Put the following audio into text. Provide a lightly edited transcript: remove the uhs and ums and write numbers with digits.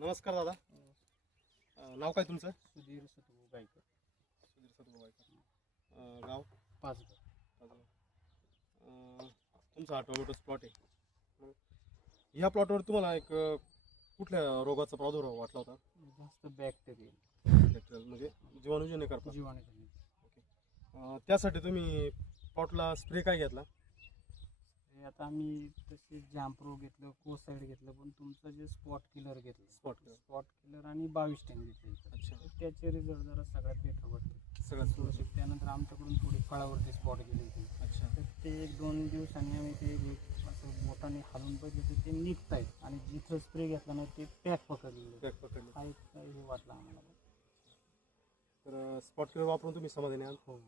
नमस्कार दादा. नाव काय तुमचं? सुधीर सतू गायकर. सुधीर सतू गायकर. गाव पाचगाव. तुमचा हा टोमॅटो प्लॉट आहे. ह्या प्लॉटवर तुम्हाला एक कुठल्या रोगाचा प्रादुर्भाव वाटला होता? जास्त बॅक्टेरियल म्हणजे जीवाणूजन्य करता. जीवाणू. ओके. त्यासाठी तुम्ही प्लॉटला स्प्रे काय घेतला? आता आम्ही तसे जॅम्प्रो घेतलं, कोसाईड घेतलं, पण तुमचं जे स्पॉट किलर घेतलं, स्पॉट किलर आणि 22 टन घेतलं. अच्छा. तर त्याचे रिझल्ट जरा सगळ्यात बेटर वाटले. सगळ्यात थोडंसं त्यानंतर आमच्याकडून थोडी फळावरती स्पॉट गेली होती. अच्छा. तर ते 1-2 दिवसांनी आम्ही ते असं बोटाने हालून बघितलं, ते निघत आहेत आणि जिथं स्प्रे घेतला नाही ते पॅक पकडले. हा एक हे वाटलं आम्हाला. तर स्पॉट किलर वापरून तुम्ही समाधानी आहात? हो.